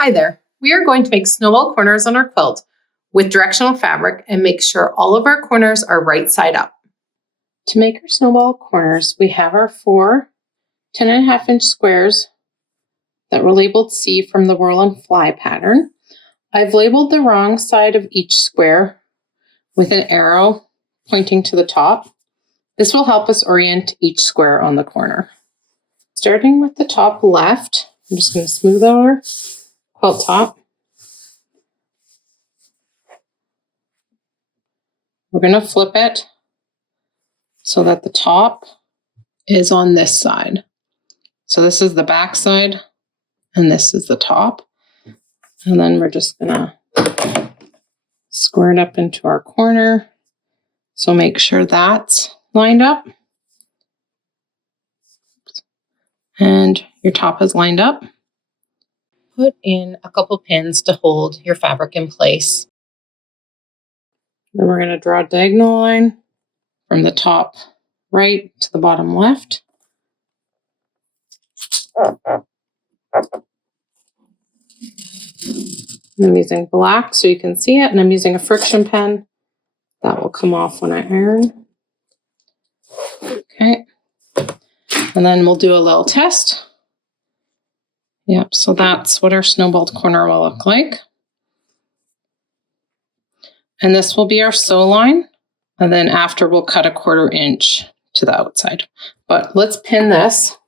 Hi there. We are going to make snowball corners on our quilt with directional fabric and make sure all of our corners are right side up. To make our snowball corners, we have our 4 10.5-inch squares that were labeled C from the Whirl and Fly pattern. I've labeled the wrong side of each square with an arrow pointing to the top. This will help us orient each square on the corner. Starting with the top left, I'm just going to smooth our quilt top. We're going to flip it so that the top is on this side. So this is the back side and this is the top. And then we're just going to square it up into our corner. So make sure that's lined up. And your top is lined up. Put in a couple pins to hold your fabric in place. Then we're going to draw a diagonal line from the top right to the bottom left. I'm using black so you can see it, and I'm using a friction pen. That will come off when I iron. Okay. And then we'll do a little test. Yep, so that's what our snowballed corner will look like. And this will be our sew line. And then after we'll cut a 1/4 inch to the outside. But let's pin this.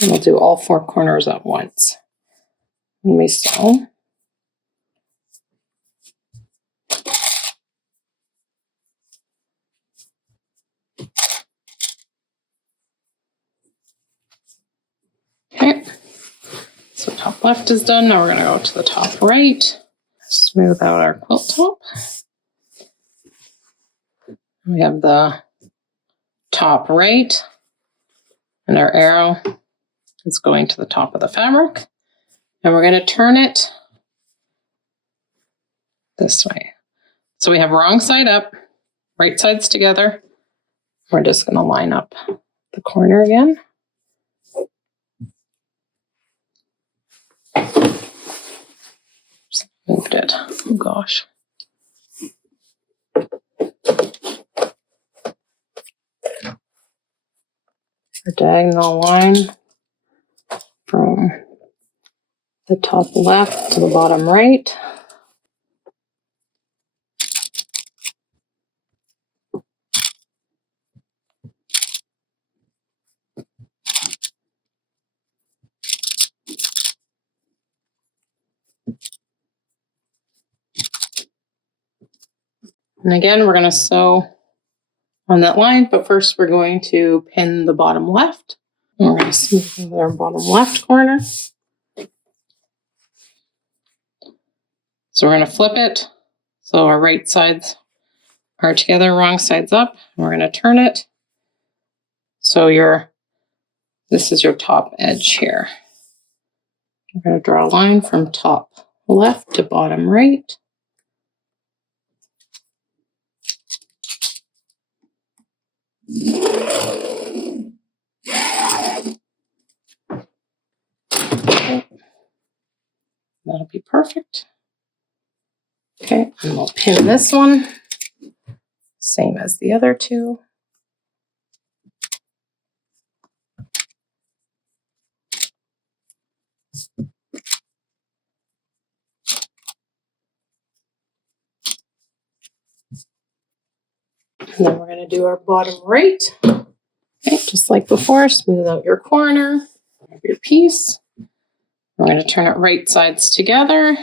And we'll do all 4 corners at once. When we sew. Okay. So top left is done. Now we're going to go to the top right. Smooth out our quilt top. We have the top right. And our arrow is going to the top of the fabric. And we're going to turn it this way. So we have wrong side up, right sides together. We're just going to line up the corner again. Just moved it. Oh gosh. A diagonal line from the top left to the bottom right. And again, we're going to sew on that line, but first we're going to pin the bottom left. And we're going to smooth our bottom left corner. So we're going to flip it. So our right sides are together, wrong sides up. And we're going to turn it. So this is your top edge here. We're going to draw a line from top left to bottom right. Okay. That'll be perfect. Okay, and we'll pin this one, same as the other two. And then we're going to do our bottom right. Okay, just like before, smooth out your corner of your piece. We're going to turn it right sides together.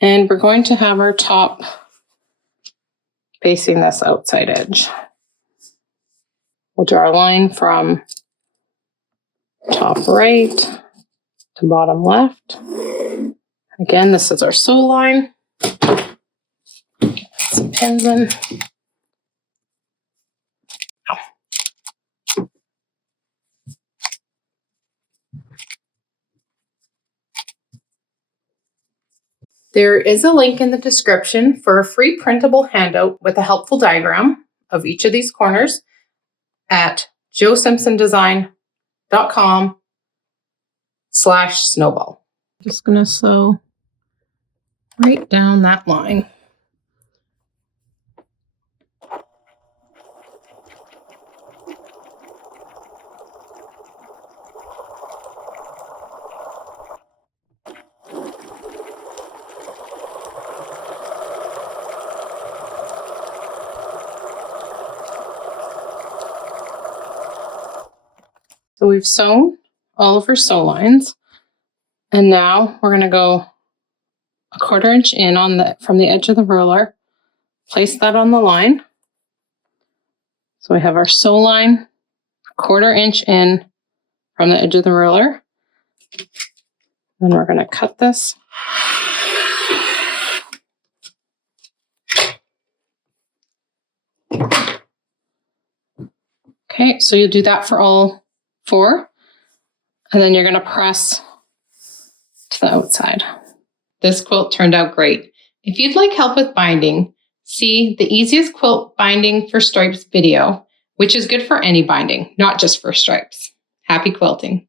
And we're going to have our top facing this outside edge. We'll draw a line from top right to bottom left. Again, this is our sew line. Get some pins in. There is a link in the description for a free printable handout with a helpful diagram of each of these corners at joesimpsondesign.com/snowball. Just going to sew right down that line. So we've sewn all of our sew lines, and now we're going to go 1/4 inch in from the edge of the ruler, place that on the line. So we have our sew line 1/4 inch in from the edge of the ruler. Then we're going to cut this. Okay, so you'll do that for all 4, and then you're going to press to the outside. This quilt turned out great. If you'd like help with binding, see the easiest quilt binding for stripes video, which is good for any binding, not just for stripes. Happy quilting.